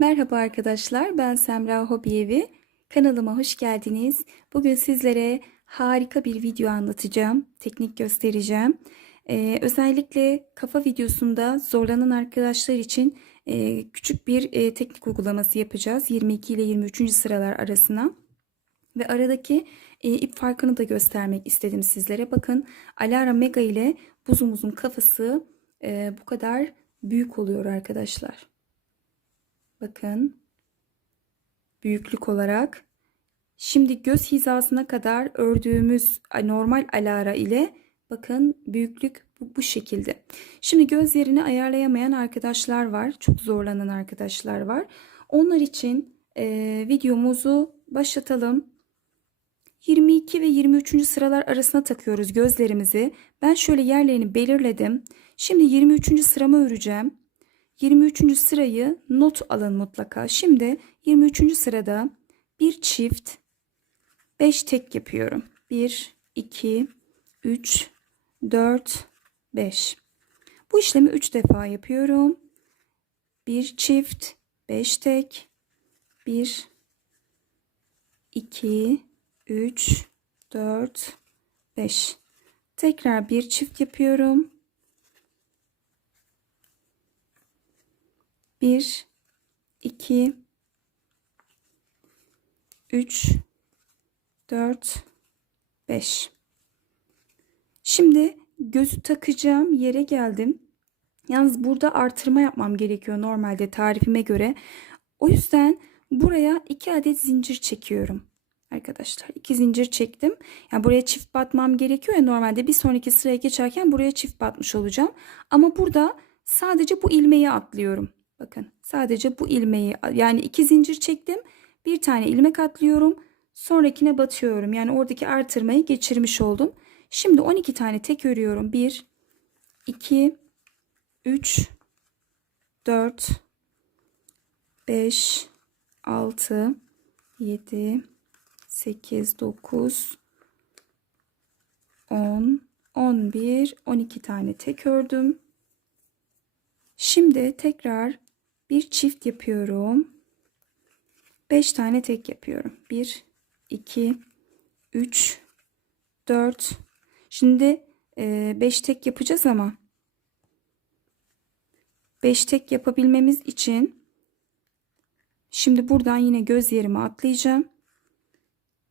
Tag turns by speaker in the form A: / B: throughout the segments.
A: Merhaba arkadaşlar, ben Semra Hobiyevi. Kanalıma hoş geldiniz. Bugün sizlere harika bir video anlatacağım, teknik göstereceğim. Ee, özellikle kafa videosunda zorlanan arkadaşlar için e, küçük bir e, teknik uygulaması yapacağız. 22 ile 23. sıralar arasına. Ve aradaki e, ip farkını da göstermek istedim sizlere. Bakın Alara Mega ile buzumuzun kafası e, bu kadar büyük oluyor arkadaşlar. Bakın. Büyüklük olarak. Şimdi göz hizasına kadar ördüğümüz normal alara ile bakın büyüklük bu, bu şekilde. Şimdi göz yerini ayarlayamayan arkadaşlar var. Çok zorlanan arkadaşlar var. Onlar için e, videomuzu başlatalım. 22 ve 23. sıralar arasına takıyoruz gözlerimizi. Ben şöyle yerlerini belirledim. Şimdi 23. sıramı öreceğim. 23. sırayı not alın mutlaka. Şimdi 23. sırada bir çift 5 tek yapıyorum. 1 2 3 4 5. Bu işlemi 3 defa yapıyorum. Bir çift 5 tek 1 2 3 4 5. Tekrar bir çift yapıyorum. 1 2 3 4 5 Şimdi gözü takacağım yere geldim. Yalnız burada artırma yapmam gerekiyor normalde tarifime göre. O yüzden buraya 2 adet zincir çekiyorum. Arkadaşlar 2 zincir çektim. Yani buraya çift batmam gerekiyor ya normalde bir sonraki sıraya geçerken buraya çift batmış olacağım. Ama burada sadece bu ilmeği atlıyorum. Bakın sadece bu ilmeği yani iki zincir çektim. Bir tane ilmek atlıyorum. Sonrakine batıyorum. Yani oradaki artırmayı geçirmiş oldum. Şimdi 12 tane tek örüyorum. 1 2 3 4 5 6 7 8 9 10 11 12 tane tek ördüm. Şimdi tekrar bir çift yapıyorum. 5 tane tek yapıyorum. 1 2 3 4 Şimdi 5 e, tek yapacağız ama 5 tek yapabilmemiz için şimdi buradan yine göz yerime atlayacağım.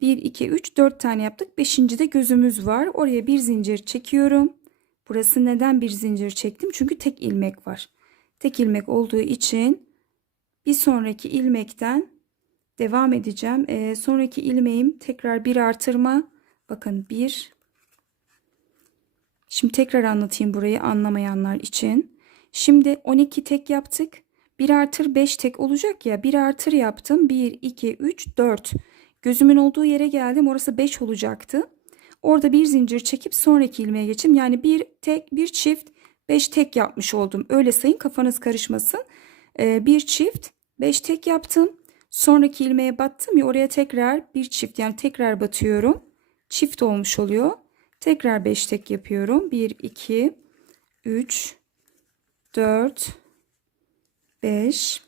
A: 1 2 3 4 tane yaptık. 5. de gözümüz var. Oraya bir zincir çekiyorum. Burası neden bir zincir çektim? Çünkü tek ilmek var tek ilmek olduğu için bir sonraki ilmekten devam edeceğim. Ee, sonraki ilmeğim tekrar bir artırma. Bakın bir. Şimdi tekrar anlatayım burayı anlamayanlar için. Şimdi 12 tek yaptık. 1 artır 5 tek olacak ya. 1 artır yaptım. 1, 2, 3, 4. Gözümün olduğu yere geldim. Orası 5 olacaktı. Orada bir zincir çekip sonraki ilmeğe geçim. Yani bir tek bir çift 5 tek yapmış oldum. Öyle sayın kafanız karışmasın. Ee, bir çift 5 tek yaptım. Sonraki ilmeğe battım ya oraya tekrar bir çift yani tekrar batıyorum. Çift olmuş oluyor. Tekrar 5 tek yapıyorum. 1 2 3 4 5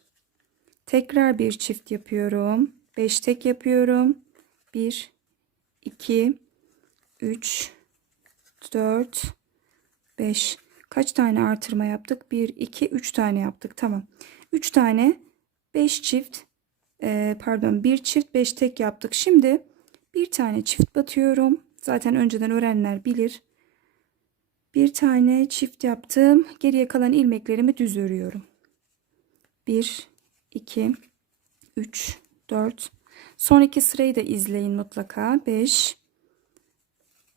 A: Tekrar bir çift yapıyorum. 5 tek yapıyorum. 1 2 3 4 5 Kaç tane artırma yaptık? 1, 2, 3 tane yaptık. Tamam. 3 tane 5 çift e, pardon 1 çift 5 tek yaptık. Şimdi bir tane çift batıyorum. Zaten önceden öğrenenler bilir. Bir tane çift yaptım. Geriye kalan ilmeklerimi düz örüyorum. 1, 2, 3, 4. Sonraki sırayı da izleyin mutlaka. 5,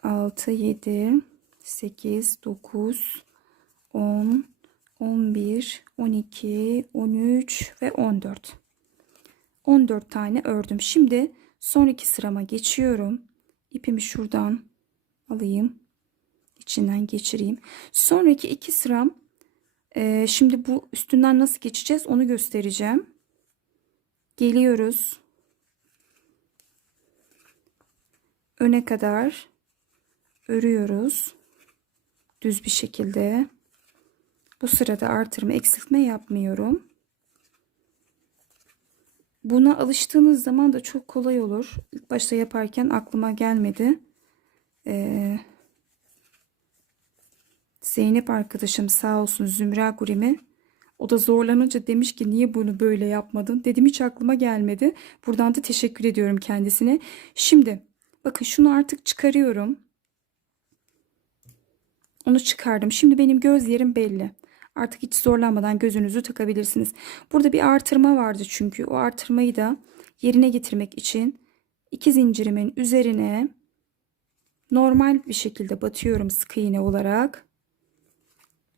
A: 6, 7, 8, 9, 10, 11, 12, 13 ve 14. 14 tane ördüm. Şimdi sonraki sırama geçiyorum. İpimi şuradan alayım. İçinden geçireyim. Sonraki iki sıram e, şimdi bu üstünden nasıl geçeceğiz onu göstereceğim. Geliyoruz. Öne kadar örüyoruz. Düz bir şekilde. Bu sırada artırma eksiltme yapmıyorum. Buna alıştığınız zaman da çok kolay olur. İlk başta yaparken aklıma gelmedi. Ee, Zeynep arkadaşım sağ olsun Zümra Gurimi. O da zorlanınca demiş ki niye bunu böyle yapmadın? Dedim hiç aklıma gelmedi. Buradan da teşekkür ediyorum kendisine. Şimdi bakın şunu artık çıkarıyorum. Onu çıkardım. Şimdi benim göz yerim belli. Artık hiç zorlanmadan gözünüzü takabilirsiniz. Burada bir artırma vardı çünkü. O artırmayı da yerine getirmek için iki zincirimin üzerine normal bir şekilde batıyorum sık iğne olarak.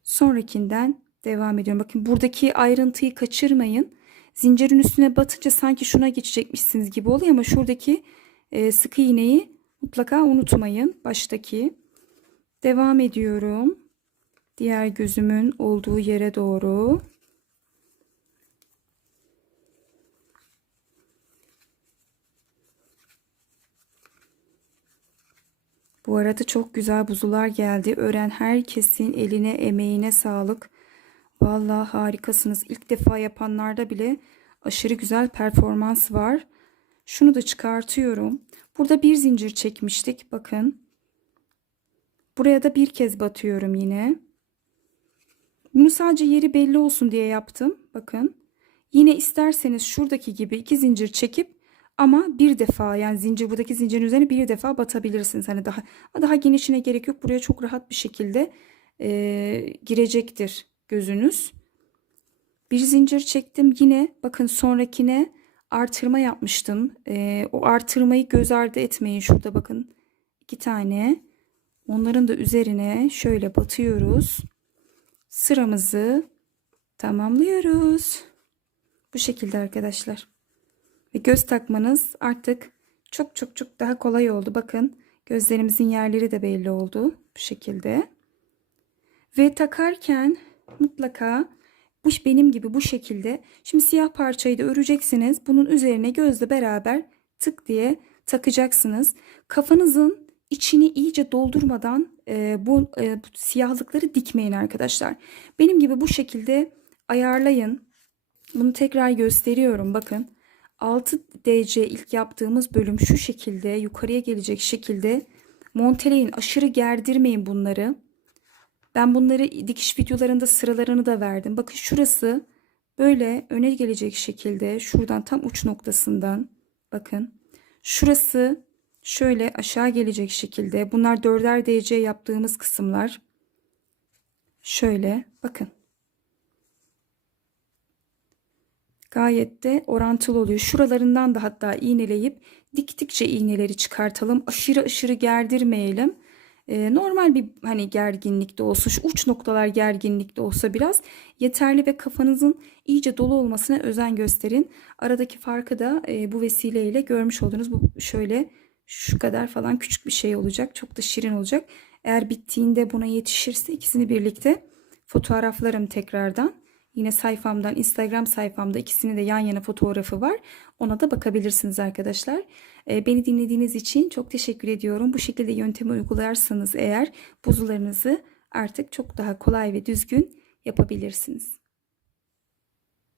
A: Sonrakinden devam ediyorum. Bakın buradaki ayrıntıyı kaçırmayın. Zincirin üstüne batınca sanki şuna geçecekmişsiniz gibi oluyor ama şuradaki e, sık iğneyi mutlaka unutmayın. Baştaki. Devam ediyorum. Diğer gözümün olduğu yere doğru. Bu arada çok güzel buzular geldi. Öğren herkesin eline emeğine sağlık. Vallahi harikasınız. İlk defa yapanlarda bile aşırı güzel performans var. Şunu da çıkartıyorum. Burada bir zincir çekmiştik. Bakın. Buraya da bir kez batıyorum yine. Bunu sadece yeri belli olsun diye yaptım. Bakın. Yine isterseniz şuradaki gibi iki zincir çekip ama bir defa yani zincir buradaki zincirin üzerine bir defa batabilirsiniz. Hani daha daha genişine gerek yok. Buraya çok rahat bir şekilde e, girecektir gözünüz. Bir zincir çektim. Yine bakın sonrakine artırma yapmıştım. E, o artırmayı göz ardı etmeyin. Şurada bakın iki tane. Onların da üzerine şöyle batıyoruz. Sıramızı tamamlıyoruz. Bu şekilde arkadaşlar. Ve göz takmanız artık çok çok çok daha kolay oldu. Bakın gözlerimizin yerleri de belli oldu bu şekilde. Ve takarken mutlaka bu benim gibi bu şekilde. Şimdi siyah parçayı da öreceksiniz. Bunun üzerine gözle beraber tık diye takacaksınız. Kafanızın içini iyice doldurmadan e, bu, e, bu siyahlıkları dikmeyin arkadaşlar. Benim gibi bu şekilde ayarlayın. Bunu tekrar gösteriyorum. Bakın 6 DC ilk yaptığımız bölüm şu şekilde yukarıya gelecek şekilde monteleyin. Aşırı gerdirmeyin bunları. Ben bunları dikiş videolarında sıralarını da verdim. Bakın şurası böyle öne gelecek şekilde şuradan tam uç noktasından bakın. Şurası şöyle aşağı gelecek şekilde. Bunlar dörder DC yaptığımız kısımlar. Şöyle bakın. Gayet de orantılı oluyor. Şuralarından da hatta iğneleyip diktikçe iğneleri çıkartalım. Aşırı aşırı gerdirmeyelim. Ee, normal bir hani gerginlikte olsa şu uç noktalar gerginlikte olsa biraz yeterli ve kafanızın iyice dolu olmasına özen gösterin. Aradaki farkı da e, bu vesileyle görmüş oldunuz. Bu şöyle şu kadar falan küçük bir şey olacak. Çok da şirin olacak. Eğer bittiğinde buna yetişirse ikisini birlikte fotoğraflarım tekrardan. Yine sayfamdan Instagram sayfamda ikisini de yan yana fotoğrafı var. Ona da bakabilirsiniz arkadaşlar. Ee, beni dinlediğiniz için çok teşekkür ediyorum. Bu şekilde yöntemi uygularsanız eğer buzularınızı artık çok daha kolay ve düzgün yapabilirsiniz.